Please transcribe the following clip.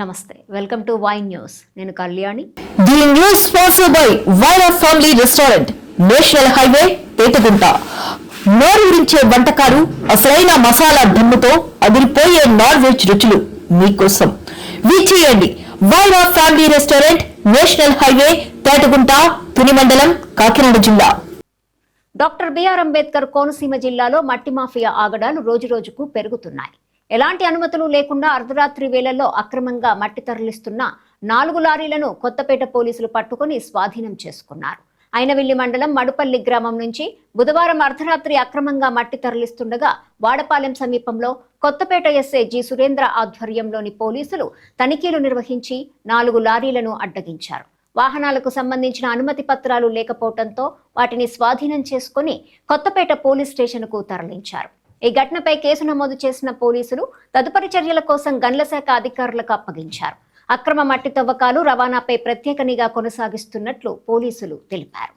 నమస్తే welcome to Y news నేను Kalyani the news sponsored by Vaira family restaurant national highway Petagunta నోరూరించే వంటకాలు అసలైన మసాలా ధమ్ముతో అదిరిపోయే నాన్ వెజ్ రుచులు మీకోసం విచ్చేయండి Vaira family restaurant national highway Petagunta Tuni మండలం కాకినాడ జిల్లా. డాక్టర్ బిఆర్ అంబేద్కర్ కోనసీమ జిల్లాలో మట్టి మాఫియా ఆగడాలు రోజురోజుకు పెరుగుతున్నాయి. ఎలాంటి అనుమతులు లేకుండా అర్ధరాత్రి వేళల్లో అక్రమంగా మట్టి తరలిస్తున్న 4 లారీలను కొత్తపేట పోలీసులు పట్టుకుని స్వాధీనం చేసుకున్నారు. అయినవిల్లి మండలం మడుపల్లి గ్రామం నుంచి బుధవారం అర్ధరాత్రి అక్రమంగా మట్టి తరలిస్తుండగా వాడపాలెం సమీపంలో కొత్తపేట ఎస్ఐ జి సురేంద్ర ఆధ్వర్యంలోని పోలీసులు తనిఖీలు నిర్వహించి 4 లారీలను అడ్డగించారు. వాహనాలకు సంబంధించిన అనుమతి పత్రాలు లేకపోవడంతో వాటిని స్వాధీనం చేసుకుని కొత్తపేట పోలీస్ స్టేషన్కు తరలించారు. ఈ ఘటనపై కేసు నమోదు చేసిన పోలీసులు తదుపరి చర్యల కోసం గన్ల శాఖ అధికారులకు అప్పగించారు. అక్రమ మట్టి తవ్వకాలు రవాణాపై ప్రత్యేక నిఘా కొనసాగిస్తున్నట్లు పోలీసులు తెలిపారు.